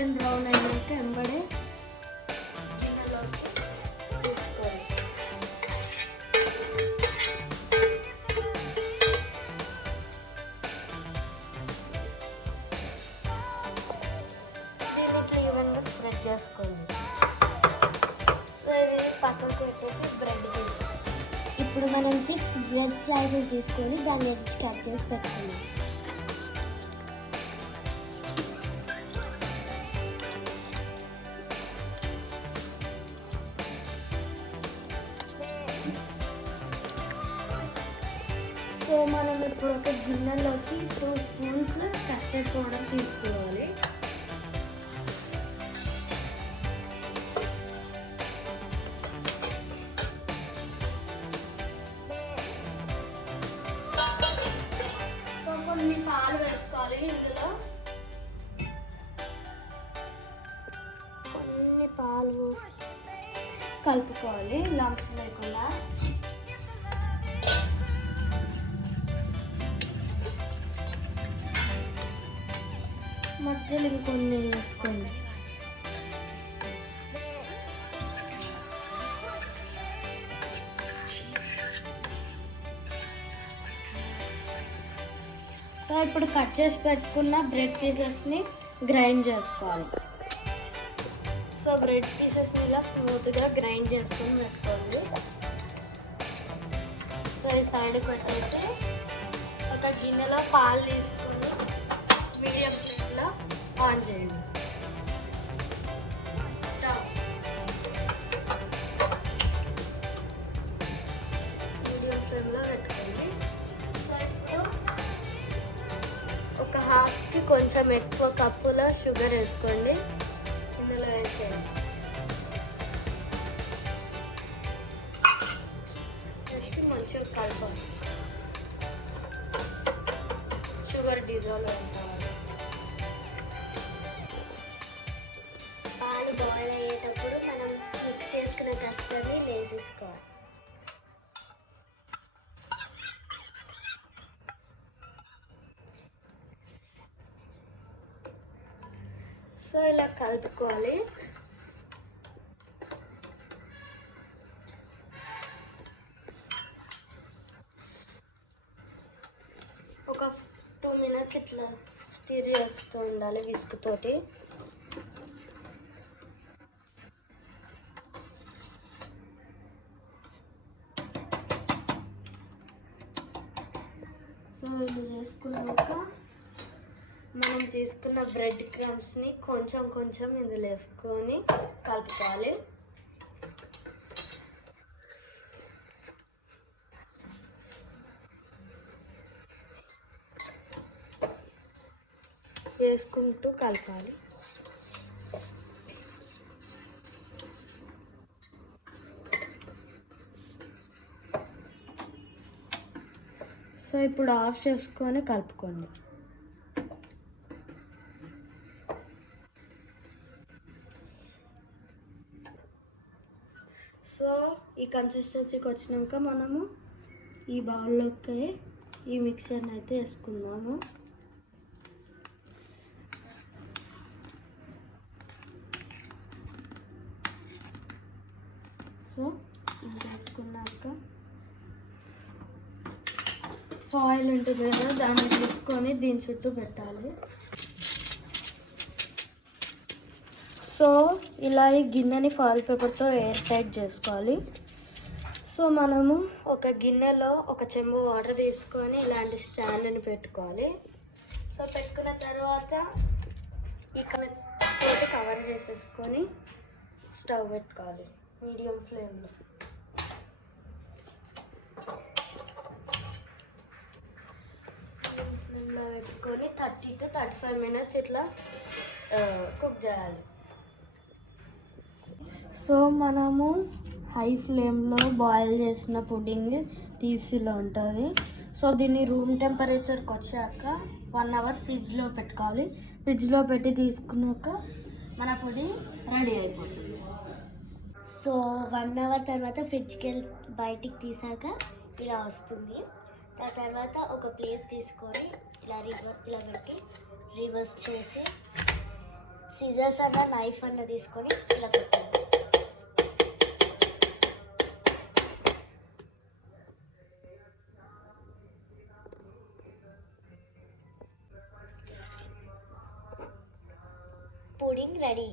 Golden brown అయినాక వెంబడే గిన్నెలోకి తీసుకోవాలి. దీనికి ఈవెన్గా స్ప్రెడ్ చేసుకోండి. సో ఇది పక్కకు పెట్టేసి బ్రెడ్ తీసుకోండి. ఇప్పుడు మనం 6 బ్రెడ్ స్లైసెస్ తీసుకొని దాన్ని ఎగ్స్ కట్ చేసి పెట్టుకున్నాం. సో మనం ఇప్పుడు ఒక గిన్నెలోకి 2 స్పూన్స్ కస్టర్డ్ పౌడర్ తీసుకోవాలి. సో కొన్ని పాలు వేసుకోవాలి. ఇందులో కొన్ని పాలు కలుపుకోవాలి లంప్స్ లేకుండా. మధ్యలో ఇంకొన్ని వేసుకోండి. సో ఇప్పుడు కట్ చేసి పెట్టుకున్న బ్రెడ్ పీసెస్ని గ్రైండ్ చేసుకోవాలి. సో బ్రెడ్ పీసెస్ని ఇలా స్మూత్గా గ్రైండ్ చేసుకొని పెట్టుకోండి. సో ఈ సైడ్కి పెట్టేసి ఒక గిన్నెలో పాలు తీసుకొని మీడియం ఫ్లేమ్లో ఆన్ చేయండి. మీడియం ఫ్లేమ్లో పెట్టుకోండి. సో ఇప్పుడు ఒక హాఫ్కి కొంచెం ఎక్కువ కప్పులో షుగర్ వేసుకోండి. ఇందులో వేసేయండి. వేసి మంచిగా కలపాలి. షుగర్ డిజాల్వ్ అవుతుంది. పాలు బాయిల్ అయ్యేటప్పుడు మనం మిక్స్ చేసుకున్న కస్టర్డ్ని వేసేసుకోవాలి. సో ఇలా కలుపుకోవాలి. ఒక 2 మినిట్స్ ఇట్లా స్టిర్ చేస్తూ ఉండాలి విస్క్ తోటి. సో ఇది చేసుకున్నాక మనం తీసుకున్న బ్రెడ్ క్రమ్స్ని కొంచెం కొంచెం ఇందులో వేసుకొని కలుపుకోవాలి. వేసుకుంటూ కలపాలి. సో ఇప్పుడు ఆఫ్ చేసుకొని కలుపుకోండి. సో ఈ కన్సిస్టెన్సీకి వచ్చినాక మనము ఈ బౌల్లోకి ఈ మిక్చర్ని అయితే వేసుకుందాము. సో ఇది వేసుకున్నాక ఫాయిల్ ఉంటుంది కదా దాన్ని తీసుకొని దీని చుట్టూ పెట్టాలి. సో ఇలా ఈ గిన్నెని ఫాయిల్ పేపర్తో ఎయిర్ టైట్ చేసుకోవాలి. సో మనము ఒక గిన్నెలో ఒక చెంబు వాటర్ తీసుకొని ఇలాంటి స్టాండ్ని పెట్టుకోవాలి. సో పెట్టుకున్న తర్వాత ఈ తోటి కవర్ చేసేసుకొని స్టవ్ పెట్టుకోవాలి మీడియం ఫ్లేమ్లో. ఫ్లేమ్లో పెట్టుకొని 30 to 35 మినిట్స్ ఇట్లా కుక్ చేయాలి. సో మనము హై ఫ్లేమ్లో బాయిల్ చేసిన పుడ్డింగ్ తీసిలో ఉంటుంది. సో దీన్ని రూమ్ టెంపరేచర్కి వచ్చాక 1 అవర్ ఫ్రిడ్జ్లో పెట్టుకోవాలి. ఫ్రిడ్జ్లో పెట్టి తీసుకున్నాక మన పుడ్డింగ్ రెడీ అయిపోతుంది. సో 1 అవర్ తర్వాత ఫ్రిడ్జ్కి వెళ్ళి బయటికి తీసాక ఇలా వస్తుంది. దాని తర్వాత ఒక ప్లేట్ తీసుకొని ఇలా పెట్టి రివర్స్ చేసి సిజర్స్ అన్న నైఫ్ అన్న తీసుకొని ఇలా పెట్టండి. Pudding ready.